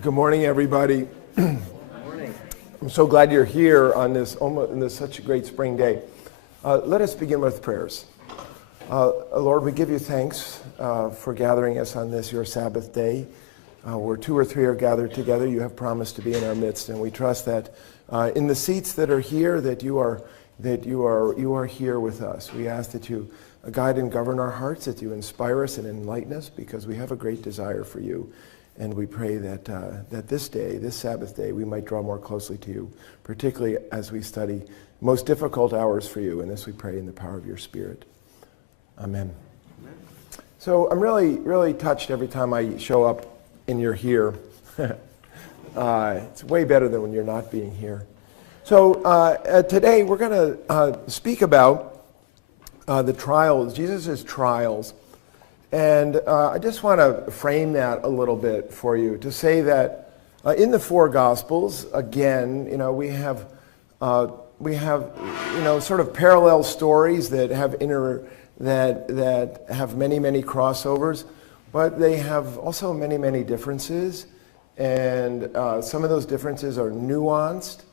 Good morning, everybody. Good morning. I'm so glad you're here on this such a great spring day. Let us begin with prayers. Lord, we give you thanks for gathering us on this, your Sabbath day. Where two or three are gathered together, you have promised to be in our midst, and we trust that in the seats that are here, that you are here with us. We ask that you guide and govern our hearts, that you inspire us and enlighten us, because we have a great desire for you. And we pray that this day, this Sabbath day, we might draw more closely to you, particularly as we study most difficult hours for you. And this we pray in the power of your Spirit. Amen. Amen. So I'm really, really touched every time I show up and you're here. It's way better than when you're not being here. So today we're going to speak about the trials, Jesus' trials. And I just want to frame that a little bit for you to say that in the four Gospels, again, we have sort of parallel stories that have that have many crossovers, but they have also many differences, and some of those differences are nuanced.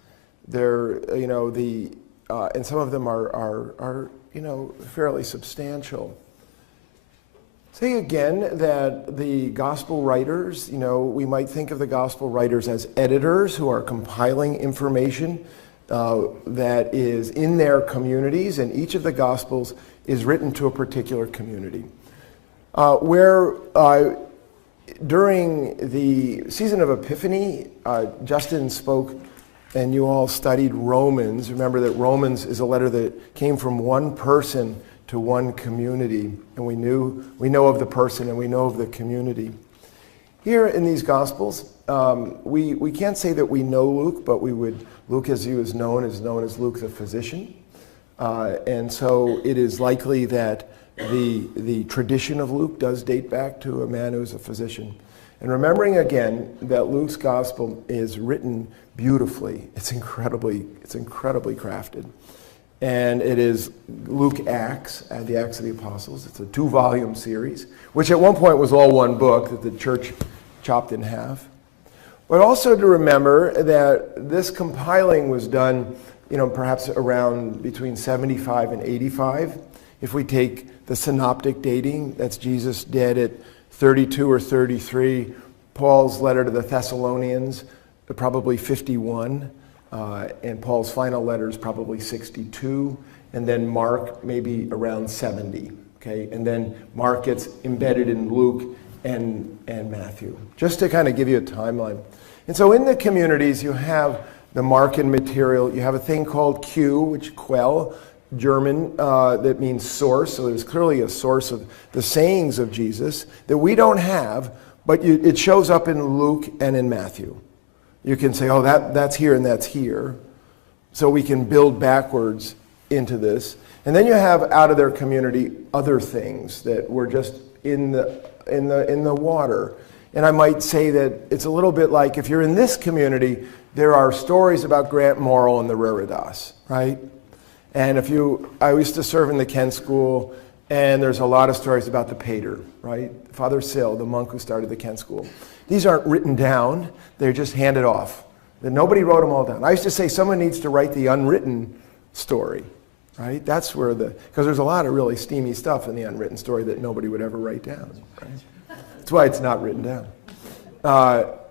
They're and some of them are fairly substantial. Say again that the gospel writers, we might think of the gospel writers as editors who are compiling information that is in their communities, and each of the gospels is written to a particular community. During the season of Epiphany, Justin spoke, and you all studied Romans. Remember that Romans is a letter that came from one person to one community, and we know of the person and we know of the community. Here in these Gospels, we can't say that we know Luke, but Luke, as he was known, is known as Luke the physician, and so it is likely that the tradition of Luke does date back to a man who's a physician. And remembering again that Luke's Gospel is written beautifully, it's incredibly crafted. And it is Luke Acts, and the Acts of the Apostles. It's a 2-volume series, which at one point was all one book that the church chopped in half. But also to remember that this compiling was done, perhaps around between 75 and 85. If we take the synoptic dating, that's Jesus dead at 32 or 33. Paul's letter to the Thessalonians, probably 51. And Paul's final letter is probably 62, and then Mark maybe around 70, okay? And then Mark gets embedded in Luke and Matthew, just to kind of give you a timeline. And so in the communities, you have the Markan material. You have a thing called Q, which Quell, German, that means source. So there's clearly a source of the sayings of Jesus that we don't have, but it shows up in Luke and in Matthew. You can say, oh, that's here and that's here. So we can build backwards into this. And then you have out of their community other things that were just in the water. And I might say that it's a little bit like if you're in this community, there are stories about Grant Morrill and the Reredas, right? And I used to serve in the Kent School, and there's a lot of stories about the Pater, right? Father Sill, the monk who started the Kent School. These aren't written down, they're just handed off. That nobody wrote them all down. I used to say someone needs to write the unwritten story, right? That's where because there's a lot of really steamy stuff in the unwritten story that nobody would ever write down, right? That's why it's not written down.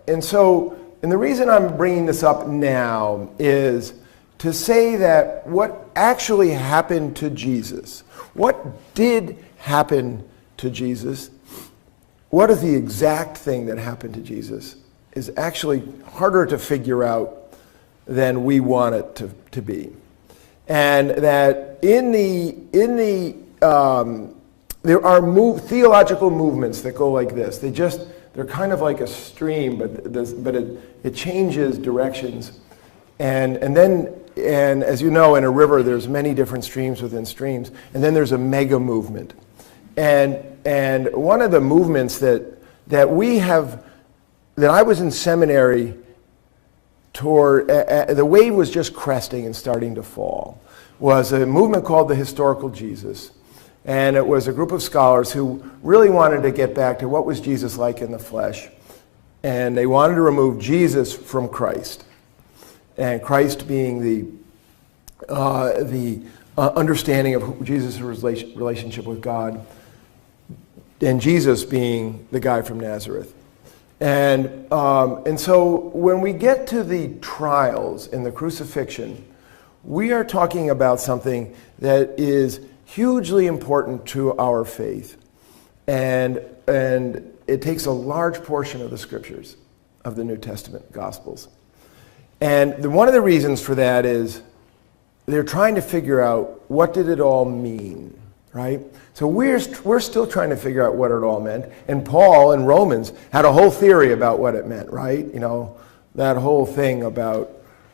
And the reason I'm bringing this up now is to say that what actually happened to Jesus, what did happen to Jesus, what is the exact thing that happened to Jesus is actually harder to figure out than we want it to be. And that there are theological movements that go like this. They're kind of like a stream, but it changes directions. And as you know, in a river, there's many different streams within streams. And then there's a mega movement. And one of the movements that we have, that I was in seminary toward, the wave was just cresting and starting to fall, was a movement called the Historical Jesus. And it was a group of scholars who really wanted to get back to what was Jesus like in the flesh. And they wanted to remove Jesus from Christ. And Christ being the understanding of Jesus' relationship with God, and Jesus being the guy from Nazareth. And so when we get to the trials in the crucifixion, we are talking about something that is hugely important to our faith. And it takes a large portion of the scriptures of the New Testament Gospels. And one of the reasons for that is they're trying to figure out what did it all mean, right? So we're still trying to figure out what it all meant. And Paul in Romans had a whole theory about what it meant, right? You know, that whole thing about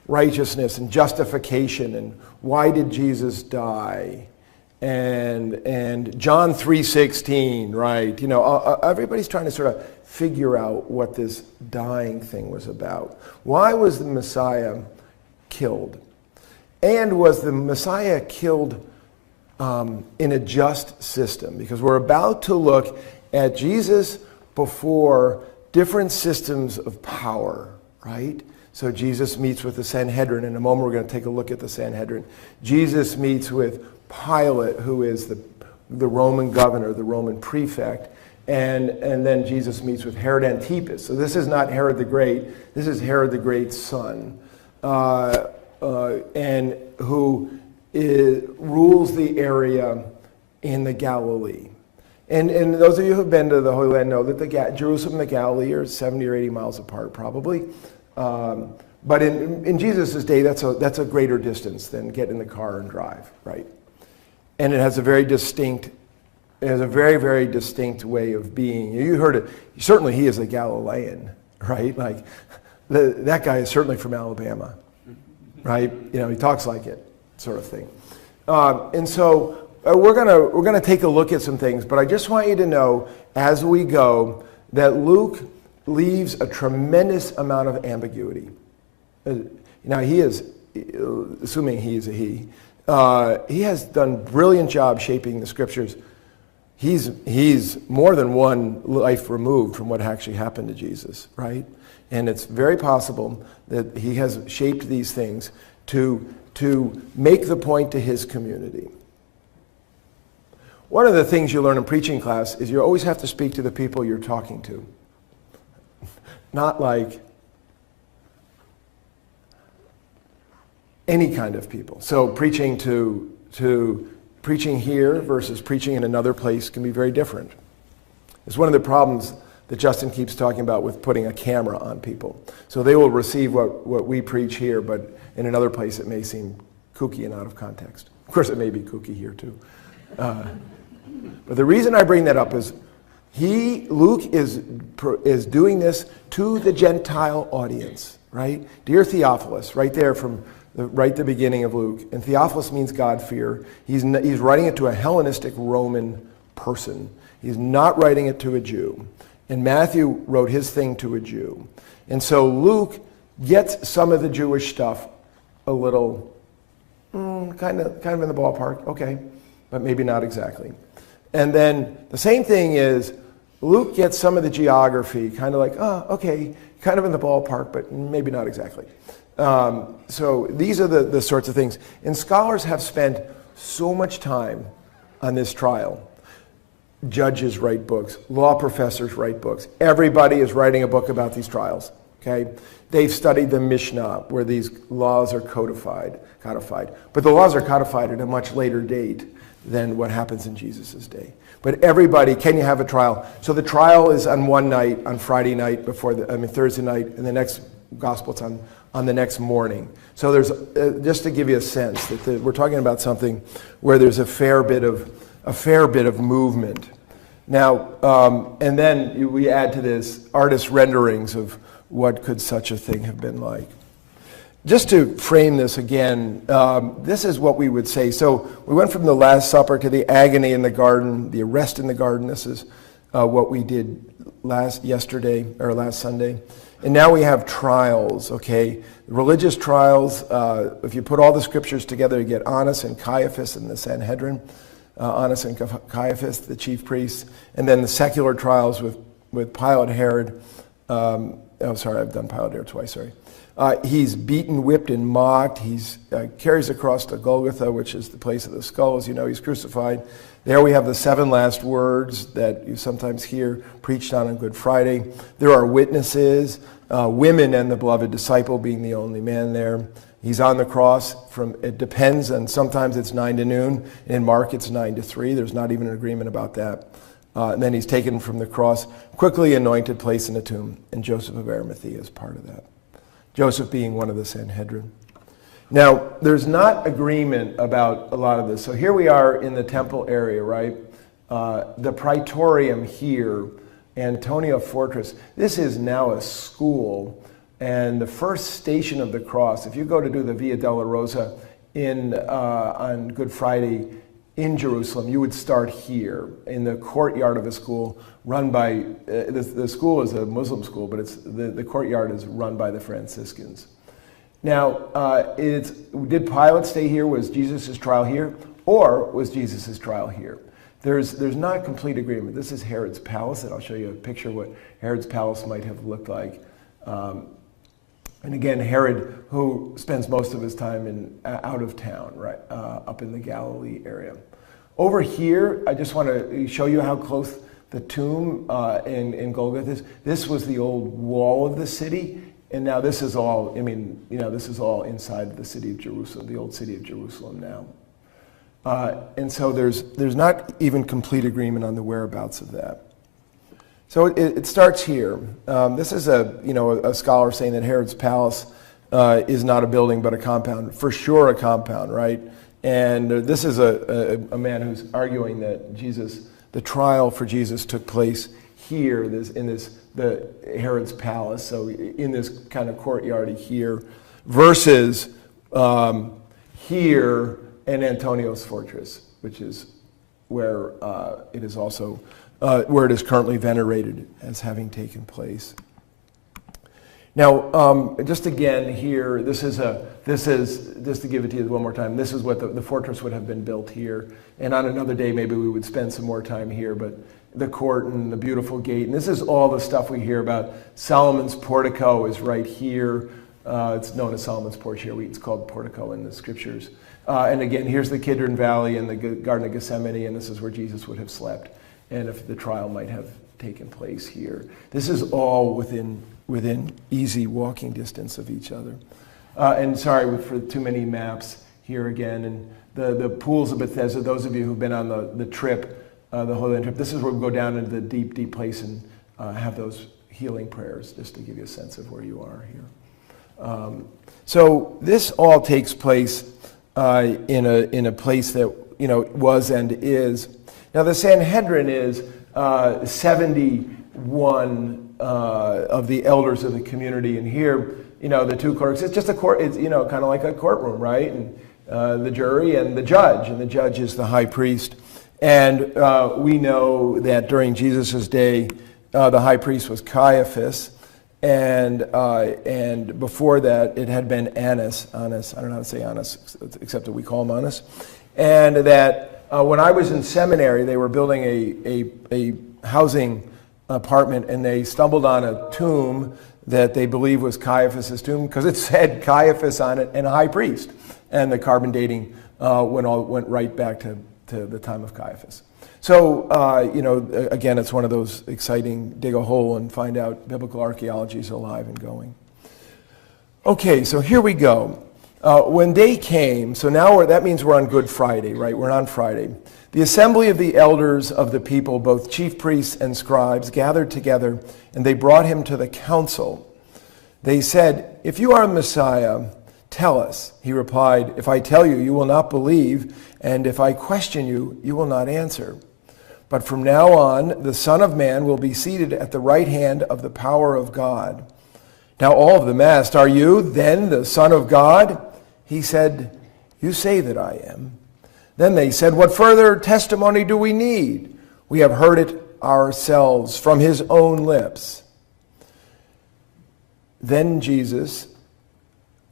righteousness and justification and why did Jesus die? And John 3:16, right? You know, everybody's trying to sort of figure out what this dying thing was about. Why was the Messiah killed? And was the Messiah killed in a just system? Because we're about to look at Jesus before different systems of power, right? So Jesus meets with the Sanhedrin. In a moment, we're going to take a look at the Sanhedrin. Jesus meets with Pilate, who is the Roman governor, the Roman prefect. And then Jesus meets with Herod Antipas. So this is not Herod the Great. This is Herod the Great's son. And who rules the area in the Galilee. And those of you who have been to the Holy Land know that Jerusalem and the Galilee are 70 or 80 miles apart, probably. But in Jesus' day, that's a greater distance than get in the car and drive, right? And it has a very, very distinct way of being. You heard it. Certainly, he is a Galilean, right? Like that guy is certainly from Alabama, right? You know, he talks like it, sort of thing. And so we're gonna take a look at some things, but I just want you to know as we go that Luke leaves a tremendous amount of ambiguity. Now he is, assuming he is a he has done a brilliant job shaping the scriptures. He's more than one life removed from what actually happened to Jesus, right? And it's very possible that he has shaped these things to make the point to his community. One of the things you learn in preaching class is you always have to speak to the people you're talking to. Not like any kind of people. So preaching preaching here versus preaching in another place can be very different. It's one of the problems that Justin keeps talking about with putting a camera on people. So they will receive what we preach here, but in another place it may seem kooky and out of context. Of course, it may be kooky here too. But the reason I bring that up is Luke is doing this to the Gentile audience, right? Dear Theophilus, right there from the beginning of Luke. And Theophilus means God-fear. He's writing it to a Hellenistic Roman person. He's not writing it to a Jew. And Matthew wrote his thing to a Jew. And so Luke gets some of the Jewish stuff a little kind of in the ballpark, okay, but maybe not exactly. And then the same thing is Luke gets some of the geography, kind of like, oh, okay, kind of in the ballpark, but maybe not exactly. So these are the sorts of things. And scholars have spent so much time on this trial. Judges write books. Law professors write books. Everybody is writing a book about these trials. Okay? They've studied the Mishnah, where these laws are codified. But the laws are codified at a much later date than what happens in Jesus' day. But everybody, can you have a trial? So the trial is on one night, on Friday night, Thursday night, and the next gospel's on the next morning. So there's, just to give you a sense, that we're talking about something where there's a fair bit of movement. Now, and then we add to this artist renderings of what could such a thing have been like. Just to frame this again, this is what we would say. So we went from the Last Supper to the agony in the garden, the arrest in the garden. This is what we did last Sunday. And now we have trials, okay? Religious trials, if you put all the scriptures together, you get Annas and Caiaphas and the Sanhedrin. Annas and Caiaphas, the chief priests. And then the secular trials with Pilate, Herod, Sorry, I've done Pilate there twice, sorry. He's beaten, whipped, and mocked. He's carries across to Golgotha, which is the place of the skull. As you know, he's crucified. There we have the 7 last words that you sometimes hear preached on Good Friday. There are witnesses, women and the beloved disciple being the only man there. He's on the cross. It depends, and sometimes it's 9 to noon. In Mark, it's 9 to 3. There's not even an agreement about that. And then he's taken from the cross, quickly anointed, placed in a tomb, and Joseph of Arimathea is part of that. Joseph being one of the Sanhedrin. Now, there's not agreement about a lot of this. So here we are in the temple area, right? The Praetorium here, Antonia Fortress. This is now a school, and the first station of the cross, if you go to do the Via Dolorosa on Good Friday in Jerusalem, you would start here in the courtyard of a school run by, the school is a Muslim school, but the courtyard is run by the Franciscans. Now, did Pilate stay here? Was Jesus' trial here? Or was Jesus' trial here? There's not complete agreement. This is Herod's palace, and I'll show you a picture of what Herod's palace might have looked like. And again, Herod, who spends most of his time out of town, right, up in the Galilee area. Over here, I just want to show you how close the tomb in Golgotha is. This was the old wall of the city. And now this is all, this is all inside the city of Jerusalem, the old city of Jerusalem now. And so there's not even complete agreement on the whereabouts of that. So it starts here. This is a scholar saying that Herod's palace is not a building but a compound, for sure a compound, right? And this is a man who's arguing that the trial for Jesus took place here, the Herod's palace, so in this kind of courtyard here, versus here in Antonio's fortress, which is where it is also where it is currently venerated as having taken place. Now, just again here, this is just to give it to you one more time. This is what the fortress would have been built here, and on another day maybe we would spend some more time here, but. The court and the beautiful gate. And this is all the stuff we hear about. Solomon's portico is right here. It's known as Solomon's porch here. It's called portico in the scriptures. And again, here's the Kidron Valley and the Garden of Gethsemane, and this is where Jesus would have slept. And if the trial might have taken place here. This is all within easy walking distance of each other. And sorry for too many maps here again. And the pools of Bethesda, those of you who've been on the trip, the Holy Land trip, this is where we go down into the deep, deep place and have those healing prayers, just to give you a sense of where you are here. So this all takes place in a place that was and is. Now the Sanhedrin is 71 of the elders of the community, and here the two clerks. It's just a court. It's kind of like a courtroom, right? And the jury and the judge is the high priest. And we know that during Jesus' day, the high priest was Caiaphas, and before that, it had been Annas. I don't know how to say Annas, except that we call him Annas. And that when I was in seminary, they were building a housing apartment, and they stumbled on a tomb that they believe was Caiaphas' tomb because it said Caiaphas on it and a high priest, and the carbon dating went right back to the time of Caiaphas. So, again, it's one of those exciting, dig a hole and find out biblical archaeology is alive and going. Okay, so here we go. When day came, so now that means we're on Good Friday, right? We're on Friday. The assembly of the elders of the people, both chief priests and scribes, gathered together, and they brought him to the council. They said, "If you are the Messiah, tell us." He replied, "If I tell you, you will not believe, and if I question you, you will not answer. But from now on, the Son of Man will be seated at the right hand of the power of God." Now all of them asked, "Are you then the Son of God?" He said, "You say that I am." Then they said, "What further testimony do we need? We have heard it ourselves from his own lips." Then Jesus,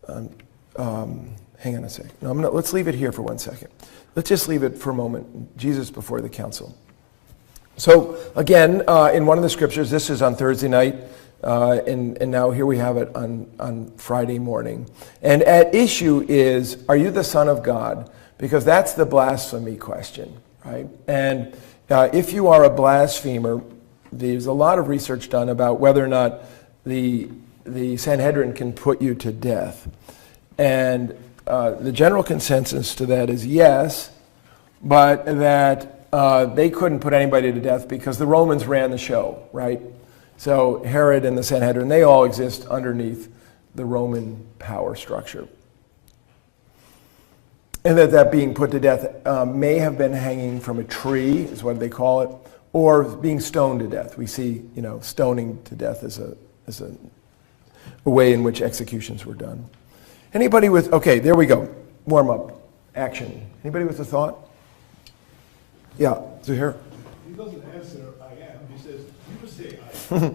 hang on a second. No, let's leave it here for 1 second. Let's just leave it for a moment. Jesus before the council. So again, in one of the scriptures, this is on Thursday night, And now here we have it on Friday morning. And at issue is, are you the Son of God? Because that's the blasphemy question, right? And if you are a blasphemer, there's a lot of research done about whether or not the Sanhedrin can put you to death. And the general consensus to that is yes, but that they couldn't put anybody to death because the Romans ran the show, right? So Herod and the Sanhedrin, they all exist underneath the Roman power structure. And that being put to death may have been hanging from a tree, is what they call it, or being stoned to death. We see, stoning to death as a way in which executions were done. Anybody with, okay, there we go. Warm up, action. Anybody with a thought? Yeah, so here. He doesn't answer, I am. He says, you say I am.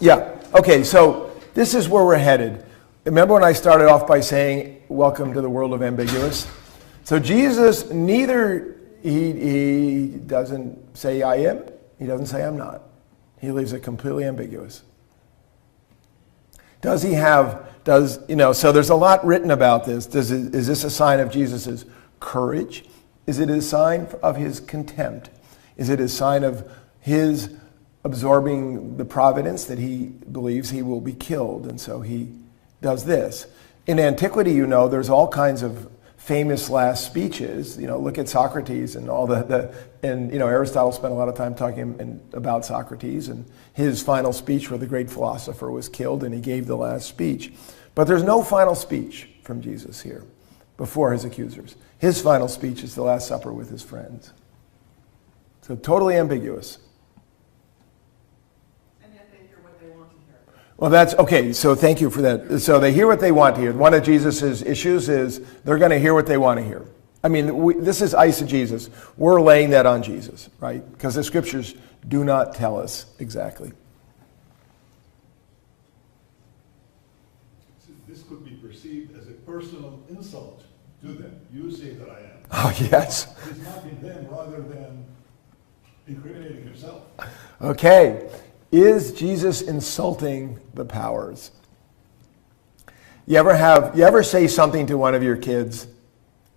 Yeah, okay, so this is where we're headed. Remember when I started off by saying, welcome to the world of ambiguous? So Jesus, he doesn't say I am, he doesn't say I'm not. He leaves it completely ambiguous. So there's a lot written about this. Is this a sign of Jesus' courage? Is it a sign of his contempt? Is it a sign of his absorbing the providence that he believes he will be killed, and so he does this? In antiquity, there's all kinds of famous last speeches. Look at Socrates and all Aristotle spent a lot of time talking about Socrates, and his final speech where the great philosopher was killed and he gave the last speech. But there's no final speech from Jesus here before his accusers. His final speech is the Last Supper with his friends. So totally ambiguous. And yet they hear what they want to hear. Well, that's okay. So thank you for that. So they hear what they want to hear. One of Jesus' issues is they're going to hear what they want to hear. I mean, this is eisegesis. We're laying that on Jesus, right? Because the scriptures do not tell us exactly. This could be perceived as a personal insult to them. You say that I am. Oh, yes. He's mocking them rather than incriminating himself. Okay. Is Jesus insulting the powers? You ever say something to one of your kids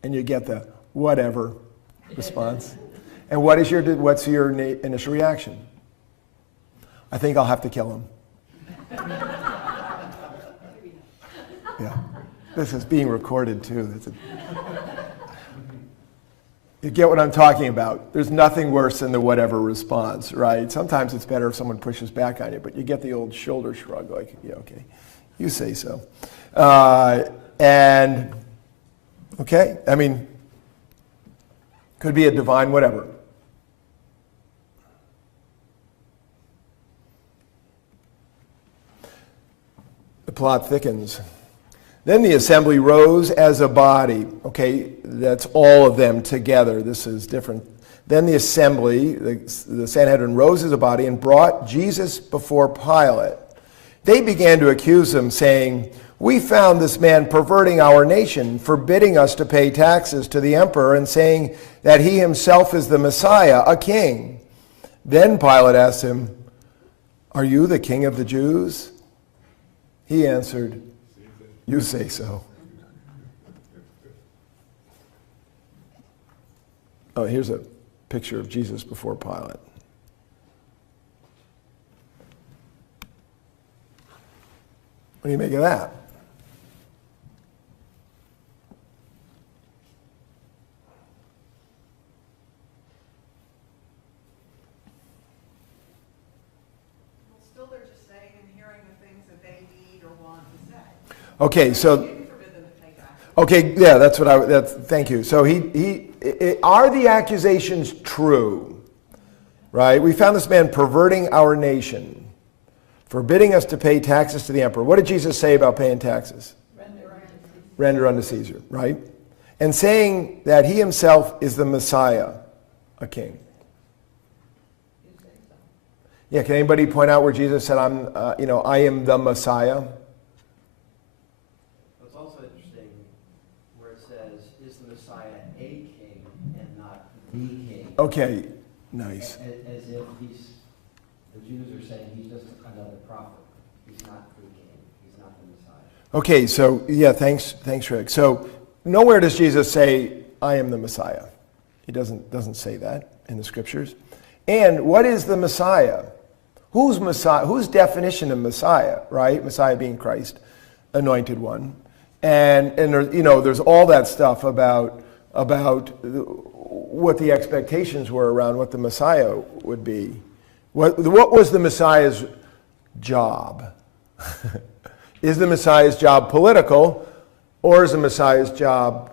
and you get the whatever response? And what's your initial reaction? I think I'll have to kill him. Yeah. This is being recorded too. You get what I'm talking about. There's nothing worse than the whatever response, right? Sometimes it's better if someone pushes back on you, but you get the old shoulder shrug, like, yeah, okay, you say so. And, okay, I mean, could be a divine whatever. The plot thickens. Then the assembly rose as a body. Okay, that's all of them together. This is different. Then the assembly, the Sanhedrin, rose as a body and brought Jesus before Pilate. They began to accuse him, saying, "We found this man perverting our nation, forbidding us to pay taxes to the emperor, and saying that he himself is the Messiah, a king." Then Pilate asked him, "Are you the king of the Jews?" He answered, "You say so." Oh, here's a picture of Jesus before Pilate. What do you make of that? Still, they're just saying and hearing the things that they need or want to say. Okay, so. Forbid them to take action. Okay, yeah, that's what thank you. So are the accusations true? Right? We found this man perverting our nation, forbidding us to pay taxes to the emperor. What did Jesus say about paying taxes? Render unto Caesar, right? And saying that he himself is the Messiah, a king. Yeah, can anybody point out where Jesus said, I am the Messiah? It's also interesting where it says, is the Messiah a king and not the king? Okay, nice. As if the Jews are saying he's just another prophet. Okay, so yeah, thanks, Rick. So nowhere does Jesus say, "I am the Messiah." He doesn't say that in the scriptures. And what is the Messiah? Who's Messiah? Whose definition of Messiah? Right, Messiah being Christ, anointed one, and there, there's all that stuff about what the expectations were around what the Messiah would be. What was the Messiah's job? Is the Messiah's job political, or is the Messiah's job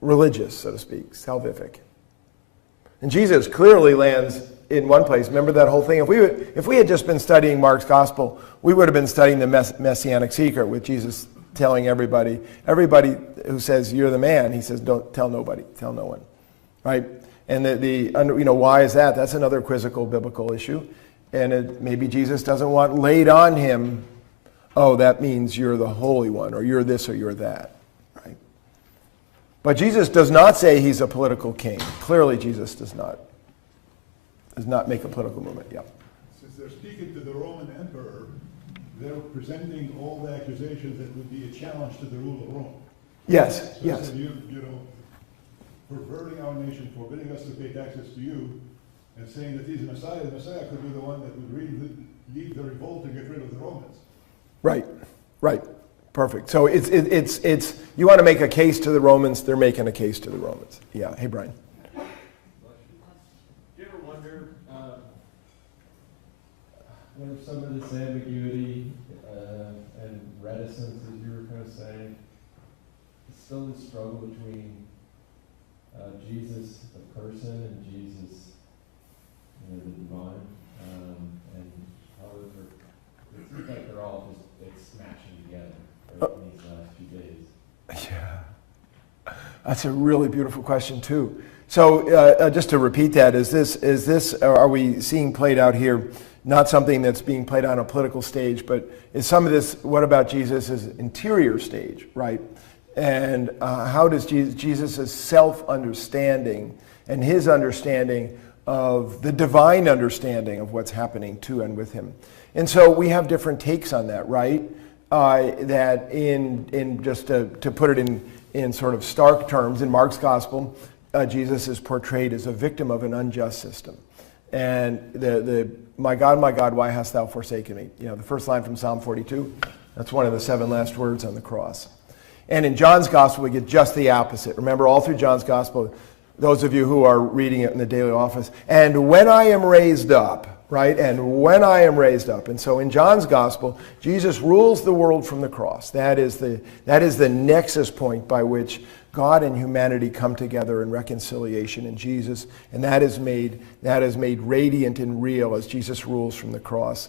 religious, so to speak, salvific? And Jesus clearly lands in one place. Remember that whole thing? If we had just been studying Mark's gospel, we would have been studying the messianic secret, with Jesus telling everybody who says, "You're the man," he says, "Don't tell nobody, tell no one," right? And why is that? That's another quizzical biblical issue. And maybe Jesus doesn't want laid on him, "Oh, that means you're the Holy One," or "You're this," or "You're that," right? But Jesus does not say he's a political king. Clearly, Jesus does not make a political movement. Yeah. Since they're speaking to the Roman emperor, they're presenting all the accusations that would be a challenge to the rule of Rome. Yes. So Yes. said, you perverting our nation, forbidding us to pay taxes to you, and saying that he's the Messiah could be the one that would really lead the revolt and get rid of the Romans. Right. Perfect. So it's you want to make a case to the Romans, they're making a case to the Romans. Yeah. Hey, Brian. Do you ever wonder when some of this ambiguity and reticence, as you were kind of saying, is still the struggle between Jesus, the person, and Jesus, the divine, and however, it seems like they're all just smashing together in these last few days. Yeah. That's a really beautiful question too. So just to repeat that, is this are we seeing played out here not something that's being played on a political stage, but is some of this, what about Jesus' interior stage, right? And how does Jesus' self-understanding and his understanding of the divine understanding of what's happening to and with him? And so we have different takes on that, right? That in just to put it in sort of stark terms, in Mark's gospel, Jesus is portrayed as a victim of an unjust system. And my God, why hast thou forsaken me? The first line from Psalm 42, that's one of the 7 last words on the cross. And in John's gospel, we get just the opposite. Remember, all through John's gospel, those of you who are reading it in the daily office, and when I am raised up, right? And when I am raised up. And so in John's gospel, Jesus rules the world from the cross. That is the nexus point by which God and humanity come together in reconciliation in Jesus, and that is made radiant and real as Jesus rules from the cross.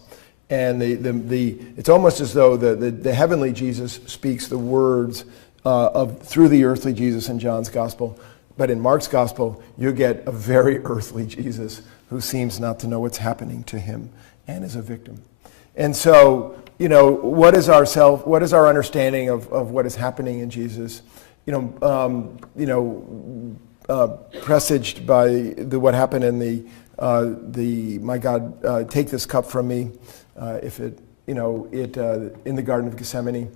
And it's almost as though the heavenly Jesus speaks the words through the earthly Jesus in John's gospel, but in Mark's gospel you get a very earthly Jesus who seems not to know what's happening to him and is a victim. And so, what is our understanding of what is happening in Jesus? Presaged by what happened in the my God, take this cup from me, in the Garden of Gethsemane.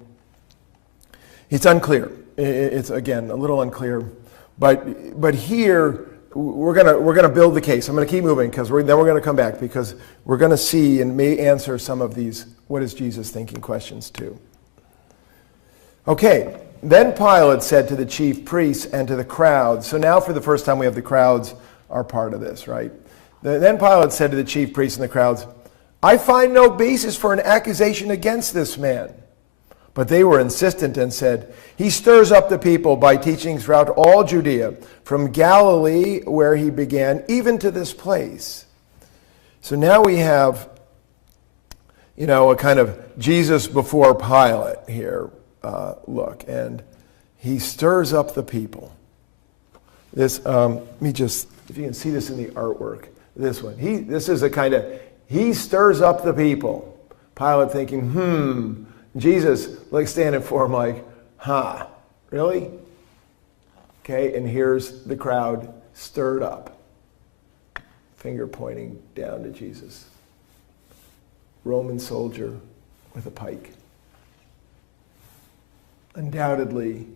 It's unclear. It's again a little unclear, but here we're gonna build the case. I'm gonna keep moving because we're gonna come back because we're gonna see and may answer some of these what is Jesus thinking questions too. Okay. Then Pilate said to the chief priests and to the crowds, so now for the first time we have the crowds are part of this, right? Then Pilate said to the chief priests and the crowds, I find no basis for an accusation against this man. But they were insistent and said, he stirs up the people by teaching throughout all Judea, from Galilee where he began, even to this place. So now we have, a kind of Jesus before Pilate here. Look, and he stirs up the people. This, let me just, if you can see this in the artwork, this one. This is a kind of, he stirs up the people. Pilate thinking, Jesus, like standing for him like, really? Okay, and here's the crowd stirred up. Finger pointing down to Jesus. Roman soldier with a pike. undoubtedly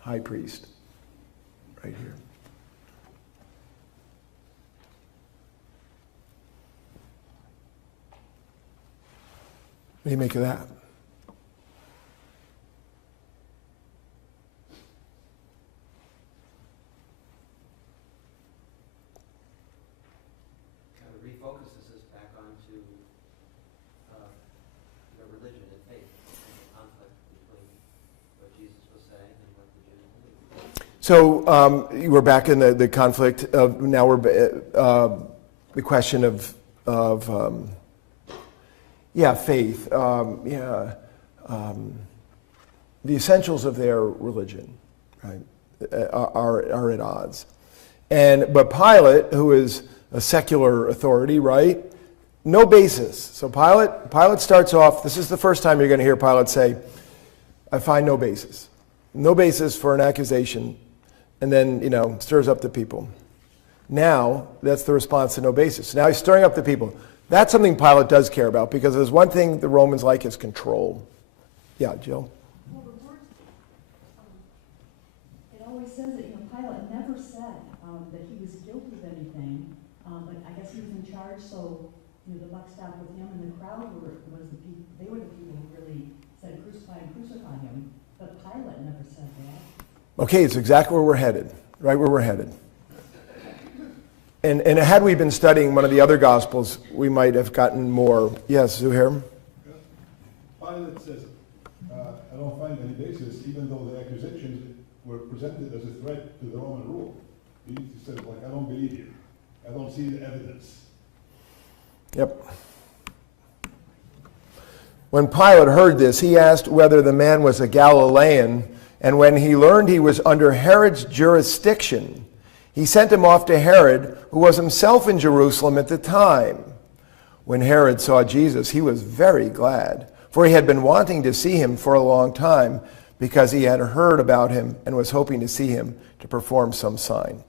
high priest, right here. What do you make of that? Kind of refocuses us back onto religion and faith, and the conflict between what Jesus was saying and what the Jews believed. So we're back in the conflict of now we're the question of faith, the essentials of their religion, right, are at odds, but Pilate, who is a secular authority, right, no basis. So Pilate starts off. This is the first time you're going to hear Pilate say, "I find no basis for an accusation," and then stirs up the people. Now that's the response to no basis. Now he's stirring up the people. That's something Pilate does care about, because there's one thing the Romans like is control. Yeah, Jill? Well, the word, it always says that, Pilate never said that he was guilty of anything, but I guess he was in charge, so, the buck stopped with him, and the crowd was the people, they were the people who really said, crucify him, but Pilate never said that. Okay, it's exactly where we're headed, right where we're headed. And had we been studying one of the other Gospels, we might have gotten more. Yes, Zuhair? Pilate says, I don't find any basis, even though the accusations were presented as a threat to the Roman rule. He says, I don't believe you. I don't see the evidence. Yep. When Pilate heard this, he asked whether the man was a Galilean, and when he learned he was under Herod's jurisdiction, he sent him off to Herod, who was himself in Jerusalem at the time. When Herod saw Jesus, he was very glad, for he had been wanting to see him for a long time, because he had heard about him and was hoping to see him to perform some sign.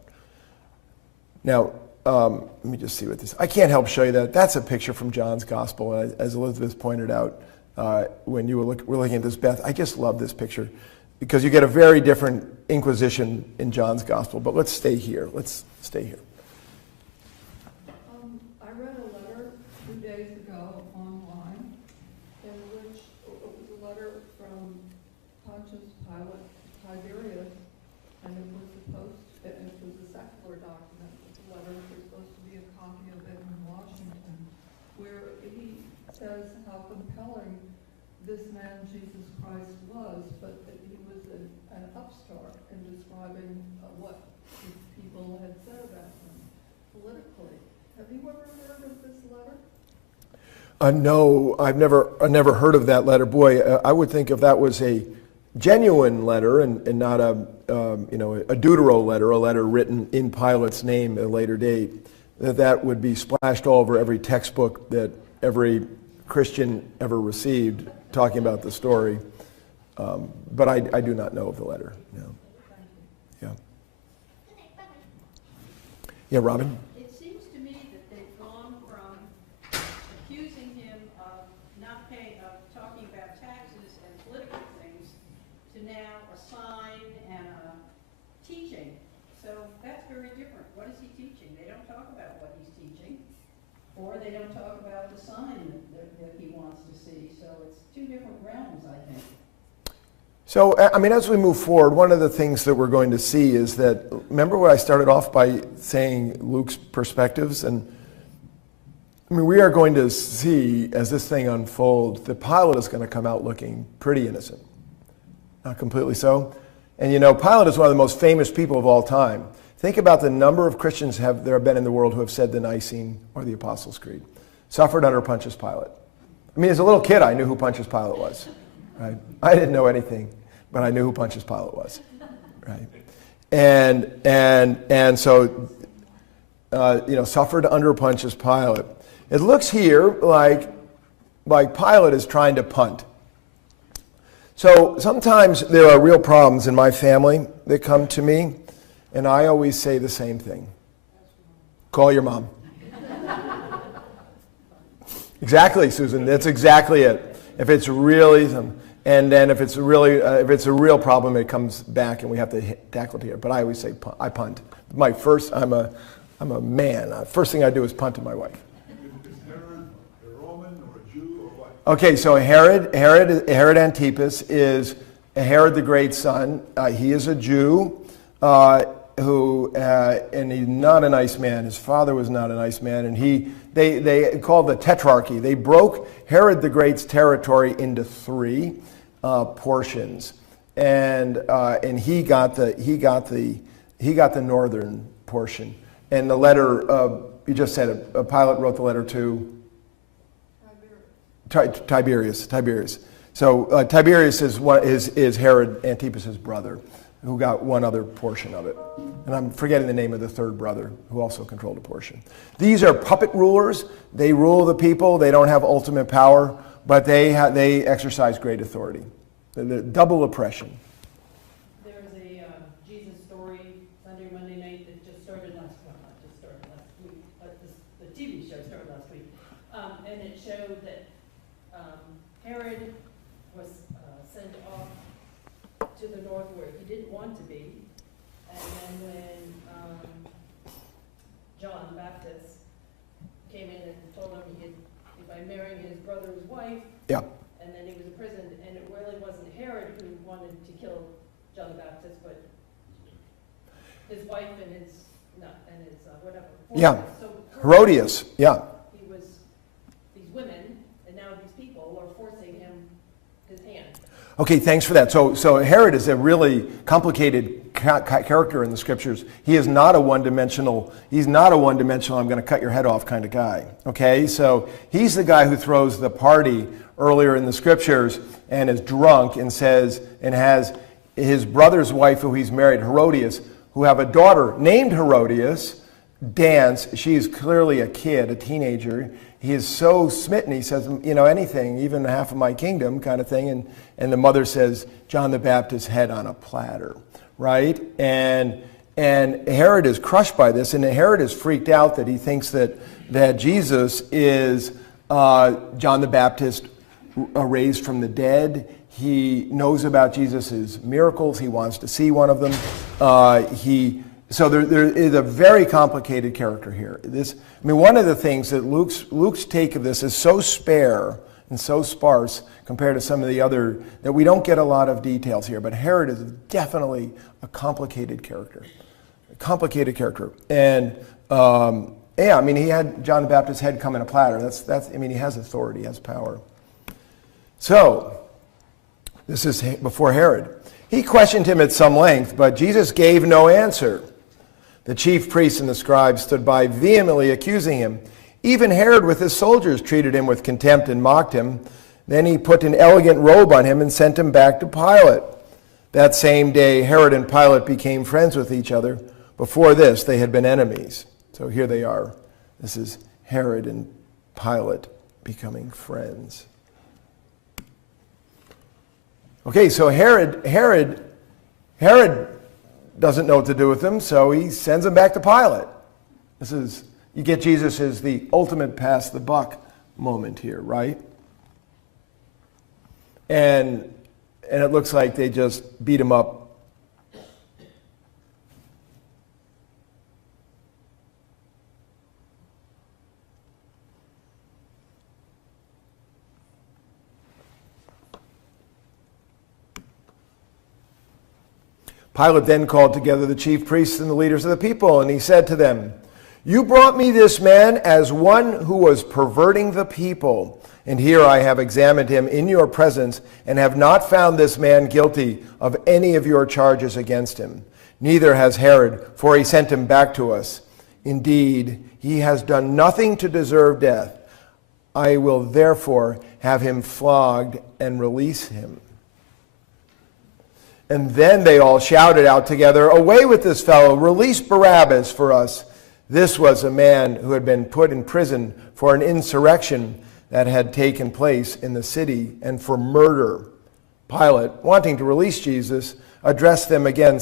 Now, let me just see what this. I can't help show you that. That's a picture from John's Gospel, as Elizabeth pointed out when you were looking at this, Beth. I just love this picture, because you get a very different Inquisition in John's Gospel. But let's stay here. I read a letter 2 days ago online, in which it was a letter from Pontius Pilate, Tiberius, and it was a secular document. The letter was supposed to be a copy of it in Washington, where he says how compelling this man Jesus Christ was, but that he was an upstart in describing what his people had said about him politically. Have you ever heard of this letter? No, I've never heard of that letter. Boy, I would think if that was a genuine letter and not a deutero letter, a letter written in Pilate's name at a later date, that would be splashed all over every textbook that every Christian ever received talking about the story. But I do not know of the letter. No. Yeah, Robin? It seems to me that they've gone from accusing him of talking about taxes and political things to now a sign and a teaching. So that's very different. What is he teaching? They don't talk about what he's teaching, or they don't talk about the sign that he wants to see. So it's two different realms, I think. So, as we move forward, one of the things that we're going to see is that, remember what I started off by saying Luke's perspectives? And we are going to see, as this thing unfolds, that Pilate is going to come out looking pretty innocent. Not completely so. And Pilate is one of the most famous people of all time. Think about the number of Christians there have been in the world who have said the Nicene or the Apostles' Creed. Suffered under Pontius Pilate. As a little kid, I knew who Pontius Pilate was. Right? I didn't know anything, but I knew who Pontius Pilate was, right? And so, suffered under Pontius Pilate. It looks here like Pilate is trying to punt. So sometimes there are real problems in my family that come to me, and I always say the same thing. Call your mom. Exactly, Susan. That's exactly it. If it's really And then if it's a real problem, it comes back and we have to tackle it here. But I always say I punt. I'm a man. First thing I do is punt to my wife. Is Herod a Roman or a Jew or what? Okay, so Herod Antipas is Herod the Great's son. He is a Jew and he's not a nice man. His father was not a nice man, and they called the Tetrarchy. They broke Herod the Great's territory into 3 portions, and he got the northern portion. And the letter you just said, Pilate wrote the letter to Tiberius. So Tiberius is Herod Antipas's brother, who got one other portion of it. And I'm forgetting the name of the third brother, who also controlled a portion. These are puppet rulers. They rule the people. They don't have ultimate power, but they exercise great authority. The double oppression. There's a Jesus story Sunday, Monday night that just started last week, but the TV show started last week. And it showed that Herod was sent off to the north where he didn't want to be. And then when John the Baptist came in and told him if I'm marrying his brother's wife, Yeah. and then he was imprisoned, and it really wasn't Herod who wanted to kill John the Baptist, but his wife and his whatever. Yeah. So Herodias. Yeah. he was these women, and now these people are forcing him his hand. Okay, thanks for that. So Herod is a really complicated character in the scriptures. He is not a one-dimensional, I'm going to cut your head off kind of guy. Okay, so he's the guy who throws the party earlier in the scriptures and is drunk and has his brother's wife, who he's married, Herodias, who have a daughter named Herodias, dance. She's clearly a kid, a teenager. He is so smitten, he says, anything, even half of my kingdom kind of thing. And the mother says, John the Baptist's head on a platter, right? And Herod is crushed by this, and Herod is freaked out that he thinks that Jesus is John the Baptist raised from the dead. He knows about Jesus' miracles. He wants to see one of them. So there is a very complicated character here. One of the things that Luke's take of this is so spare and so sparse compared to some of the other, that we don't get a lot of details here. But Herod is definitely a complicated character. And he had John the Baptist's head come in a platter. He has authority, he has power. So, this is before Herod. He questioned him at some length, but Jesus gave no answer. The chief priests and the scribes stood by, vehemently accusing him. Even Herod with his soldiers treated him with contempt and mocked him. Then he put an elegant robe on him and sent him back to Pilate. That same day, Herod and Pilate became friends with each other. Before this, they had been enemies. So here they are. This is Herod and Pilate becoming friends. Okay, so Herod doesn't know what to do with him, so he sends him back to Pilate. You get Jesus as the ultimate pass the buck moment here, right? And it looks like they just beat him up. Pilate then called together the chief priests and the leaders of the people, and he said to them, "You brought me this man as one who was perverting the people, and here I have examined him in your presence and have not found this man guilty of any of your charges against him. Neither has Herod, for he sent him back to us. Indeed, he has done nothing to deserve death. I will therefore have him flogged and release him." And then they all shouted out together, "Away with this fellow! Release Barabbas for us!" This was a man who had been put in prison for an insurrection that had taken place in the city and for murder. Pilate, wanting to release Jesus, addressed them again,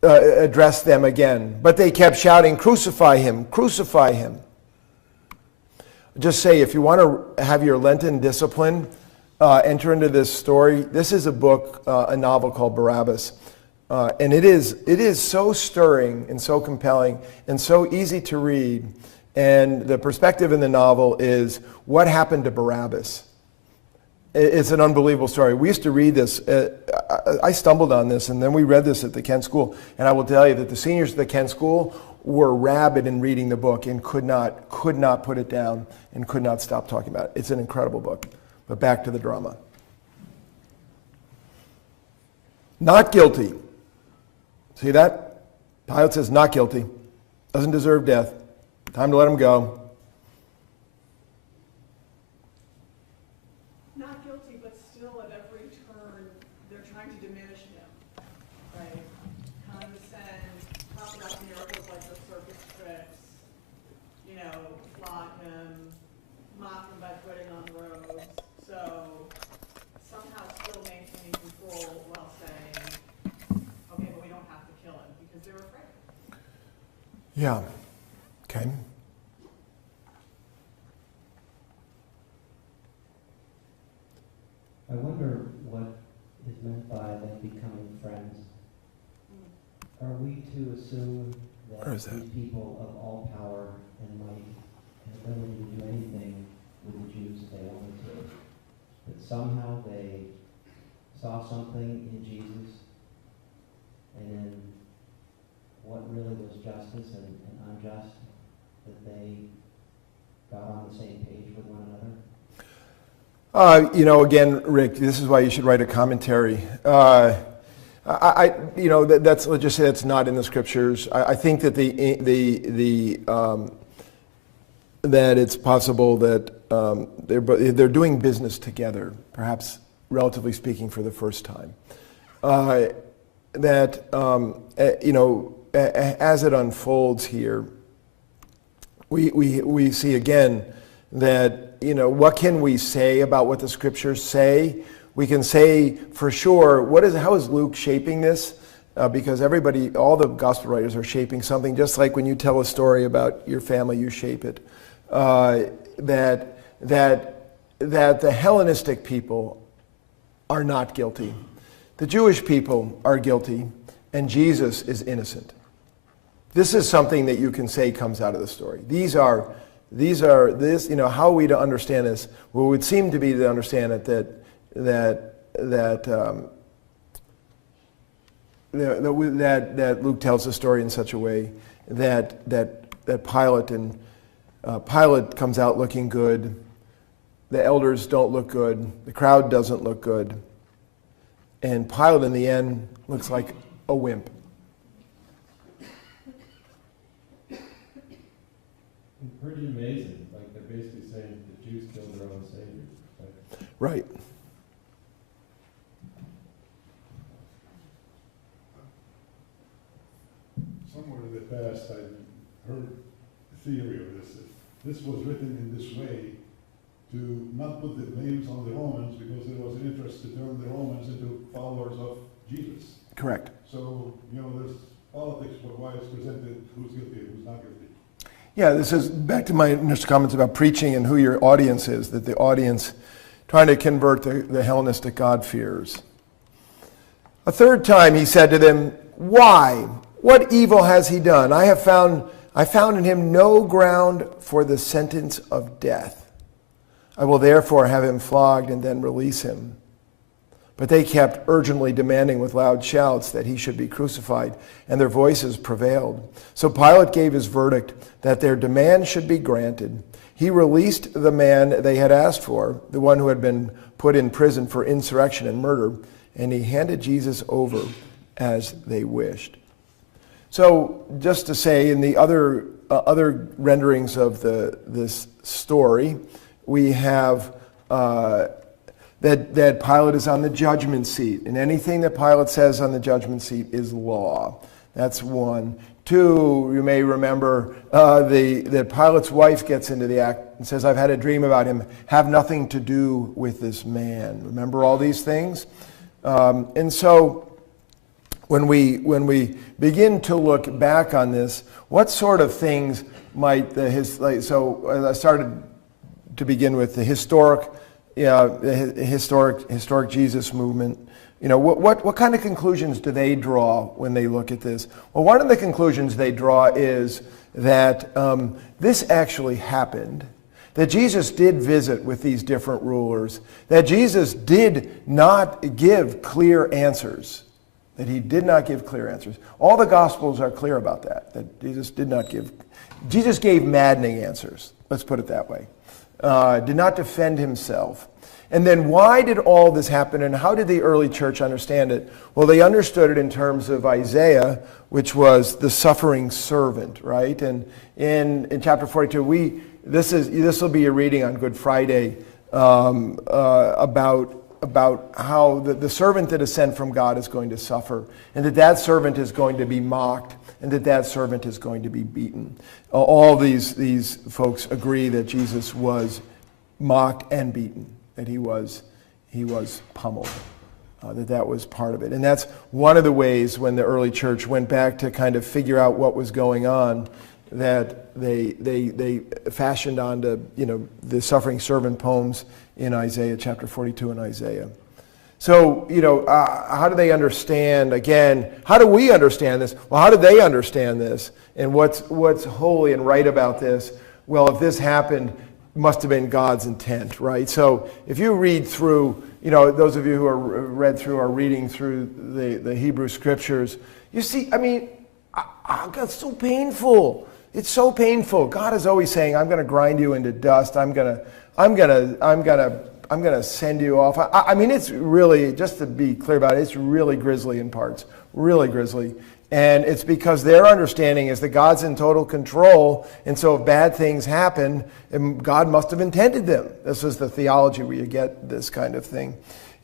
but they kept shouting, "Crucify him! Crucify him!" Just say, if you want to have your Lenten discipline, enter into this story. This is a book, a novel called Barabbas. And it is so stirring and so compelling and so easy to read. And the perspective in the novel is what happened to Barabbas. It's an unbelievable story. We used to read this. I stumbled on this, and then we read this at the Kent School. And I will tell you that the seniors at the Kent School were rabid in reading the book and could not put it down and could not stop talking about it. It's an incredible book. But back to the drama. Not guilty. See that? Pilate says not guilty. Doesn't deserve death. Time to let him go. Not guilty, but still at every turn, they're trying to diminish him, right? Condescend, talk about miracles like the circus tricks, flog him, mock him by putting on robes. So somehow still maintaining control while saying, okay, but we don't have to kill him because they're afraid. Yeah. Okay. I wonder what is meant by them becoming friends. Are we to assume that Where is these that? people of all power and might and ability to do anything with the Jews if they wanted to, that somehow they saw something in Jesus, and then what really was justice and unjust, that they got on the same page with one another? Again, Rick, this is why you should write a commentary. Let's just say that's not in the scriptures. I think that that it's possible that they're doing business together, perhaps relatively speaking, for the first time. As it unfolds here, we see again that, what can we say about what the scriptures say? We can say for sure, how is Luke shaping this? Because all the gospel writers are shaping something, just like when you tell a story about your family, you shape it. That the Hellenistic people are not guilty. The Jewish people are guilty, and Jesus is innocent. This is something that you can say comes out of the story. How are we to understand this? Well, it would seem to be to understand it that Luke tells the story in such a way that Pilate comes out looking good, the elders don't look good, the crowd doesn't look good, and Pilate in the end looks like a wimp. Pretty amazing. Like, they're basically saying the Jews killed their own savior. Right. Somewhere in the past, I heard a theory of this. This was written in this way to not put the blames on the Romans, because there was an interest to turn the Romans into followers of Jesus. Correct. So, there's politics for why it's presented, who's guilty and who's not guilty. Yeah, this is back to my initial comments about preaching and who your audience is, that the audience trying to convert the Hellenistic God-fearers. A third time he said to them, "Why? What evil has he done? I found in him no ground for the sentence of death. I will therefore have him flogged and then release him." But they kept urgently demanding with loud shouts that he should be crucified, and their voices prevailed. So Pilate gave his verdict that their demand should be granted. He released the man they had asked for, the one who had been put in prison for insurrection and murder, and he handed Jesus over as they wished. So just to say, in the other renderings of this story, we have that Pilate is on the judgment seat, and anything that Pilate says on the judgment seat is law. That's one. Two, you may remember that Pilate's wife gets into the act and says, "I've had a dream about him. Have nothing to do with this man." Remember all these things? And so when we begin to look back on this, what sort of things might I started to begin with the historic the historic Jesus movement, what kind of conclusions do they draw when they look at this? Well, one of the conclusions they draw is that this actually happened, that Jesus did visit with these different rulers, that Jesus did not give clear answers, that he did not give clear answers. All the Gospels are clear about that Jesus did not give. Jesus gave maddening answers, let's put it that way. Did not defend himself. And then why did all this happen, and how did the early church understand it? Well, they understood it in terms of Isaiah, which was the suffering servant, right? And in chapter 42, this will be a reading on Good Friday about how the servant that is sent from God is going to suffer, and that servant is going to be mocked, and that servant is going to be beaten. All these folks agree that Jesus was mocked and beaten, that he was pummeled, that was part of it. And that's one of the ways when the early church went back to kind of figure out what was going on, that they fashioned onto the suffering servant poems in Isaiah chapter 42 in Isaiah. So, how do they understand, again, how do we understand this? Well, how do they understand this? And what's holy and right about this? Well, if this happened, it must have been God's intent, right? So if you read through, those of you who are reading through the Hebrew scriptures, you see, God's so painful. It's so painful. God is always saying, I'm going to grind you into dust. I'm going to send you off. It's really, just to be clear about it, it's really grisly in parts, really grisly. And it's because their understanding is that God's in total control, and so if bad things happen, God must have intended them. This is the theology where you get this kind of thing.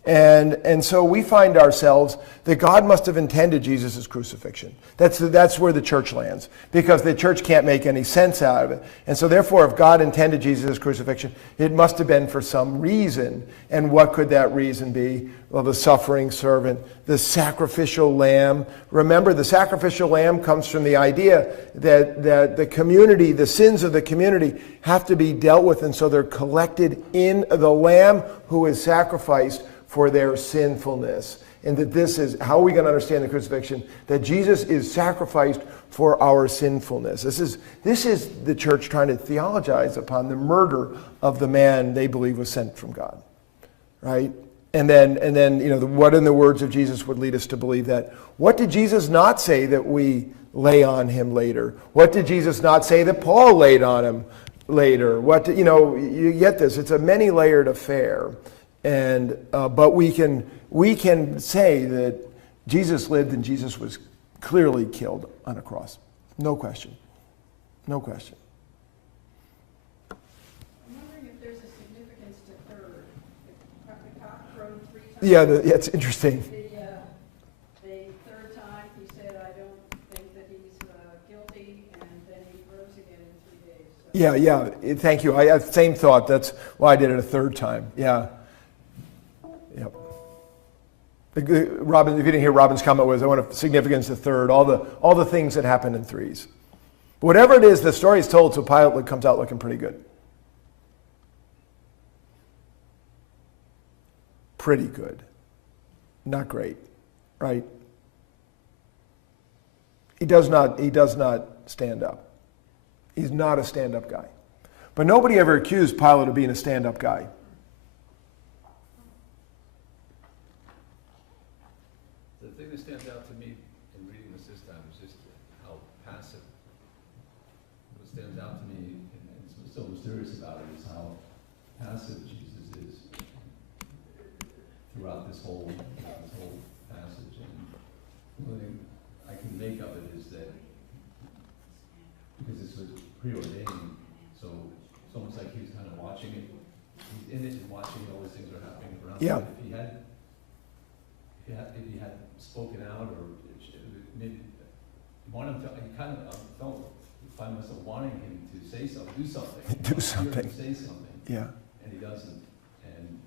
And so we find ourselves that God must have intended Jesus' crucifixion. That's where the church lands, because the church can't make any sense out of it. And so therefore, if God intended Jesus' crucifixion, it must have been for some reason. And what could that reason be? Well, the suffering servant, the sacrificial lamb. Remember, the sacrificial lamb comes from the idea that the community, the sins of the community, have to be dealt with, and so they're collected in the lamb who is sacrificed for their sinfulness. And that this is, how are we going to understand the crucifixion? That Jesus is sacrificed for our sinfulness. This is the church trying to theologize upon the murder of the man they believe was sent from God, right? And then what in the words of Jesus would lead us to believe that? What did Jesus not say that we lay on him later? What did Jesus not say that Paul laid on him later? You get this. It's a many-layered affair. And but we can say that Jesus lived and Jesus was clearly killed on a cross. No question. No question. I'm wondering if there's a significance to third. The cock crowed 3 times. Yeah, it's interesting. The third time he said, I don't think that he's guilty, and then he rose again in 3 days. So. Yeah. Thank you. I had the same thought. That's why I did it a third time. Yeah. Yep. Robin, if you didn't hear Robin's comment, was I want significance of third, all the things that happened in threes. Whatever it is, the story is told, so Pilate comes out looking pretty good. Pretty good. Not great, right? He does not stand up. He's not a stand-up guy. But nobody ever accused Pilate of being a stand-up guy. The thing that stands out to me in reading this time is just how passive. What stands out to me, and what's so mysterious about it, is how passive Jesus is throughout this whole passage. And one thing I can make of it is that because this was preordained, so it's almost like he's kind of watching it. He's in it and watching all these things are happening around him. Yeah. If he had spoken out, or maybe find myself wanting him to say something, do something. Do something. Say something. Yeah. And he doesn't.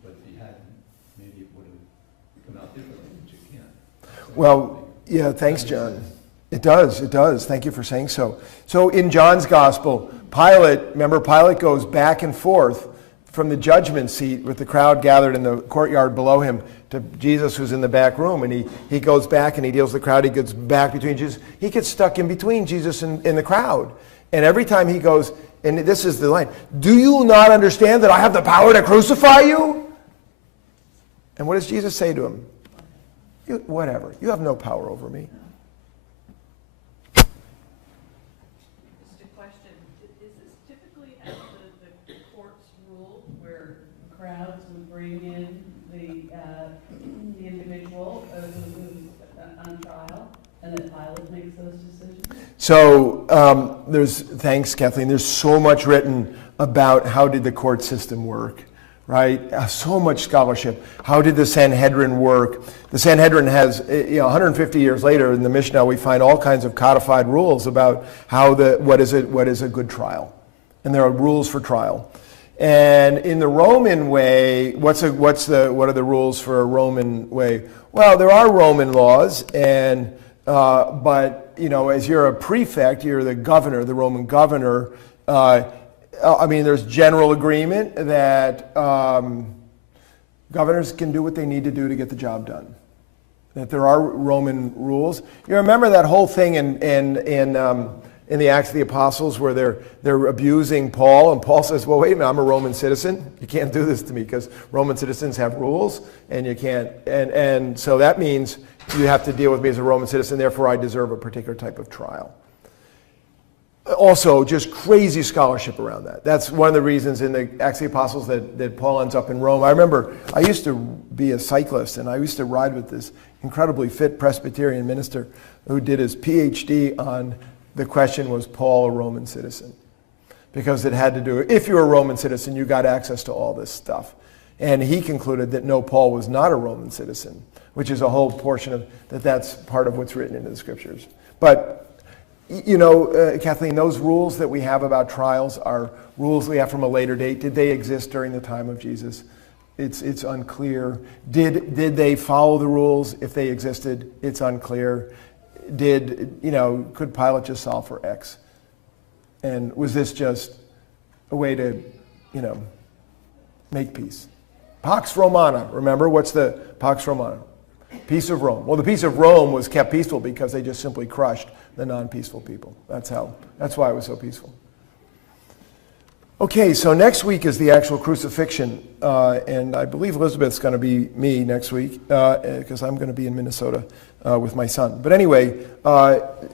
But if he hadn't, maybe it would have come out differently, but you can't. So Well, yeah, thanks, John. It does. Thank you for saying so. So in John's gospel, Pilate goes back and forth from the judgment seat with the crowd gathered in the courtyard below him to Jesus who's in the back room. And he goes back and he deals with the crowd. He gets back between Jesus. He gets stuck in between Jesus and the crowd. And every time he goes, and this is the line, do you not understand that I have the power to crucify you? And what does Jesus say to him? Whatever. You have no power over me. Just a question, is this typically as the court's rule where Crowds would bring in the individual who's on trial, and then Pilate makes those decisions? So thanks, Kathleen, there's so much written about how did the court system work, right? So much scholarship. How did the Sanhedrin work? The Sanhedrin has, 150 years later in the Mishnah, we find all kinds of codified rules about what is a good trial. And there are rules for trial. And in the Roman way, what are the rules for a Roman way? Well, there are Roman laws, and but as you're a prefect, you're the governor, the Roman governor. There's general agreement that governors can do what they need to do to get the job done. That there are Roman rules. You remember that whole thing in the Acts of the Apostles where they're abusing Paul, and Paul says, well, wait a minute, I'm a Roman citizen. You can't do this to me because Roman citizens have rules, and you can't. And so that means you have to deal with me as a Roman citizen, therefore I deserve a particular type of trial. Also, just crazy scholarship around that. That's one of the reasons in the Acts of the Apostles that Paul ends up in Rome. I remember I used to be a cyclist, and I used to ride with this incredibly fit Presbyterian minister who did his PhD on the question, was Paul a Roman citizen? Because it had to do, if you were a Roman citizen, you got access to all this stuff. And he concluded that no, Paul was not a Roman citizen, which is a whole portion of that's part of what's written into the scriptures. But Kathleen, those rules that we have about trials are rules we have from a later date. Did they exist during the time of Jesus? It's unclear. Did they follow the rules if they existed? It's unclear. Could Pilate just solve for X? And was this just a way to, make peace? Pax Romana, remember? What's the Pax Romana? Peace of Rome. Well, the peace of Rome was kept peaceful because they just simply crushed the non-peaceful people. That's why it was so peaceful. Okay, so next week is the actual crucifixion, and I believe Elizabeth's going to be me next week because I'm going to be in Minnesota with my son. But anyway,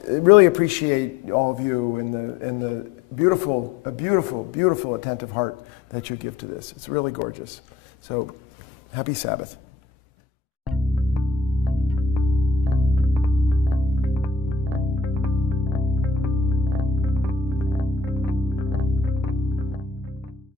really appreciate all of you and the beautiful, attentive heart that you give to this. It's really gorgeous. So, happy Sabbath.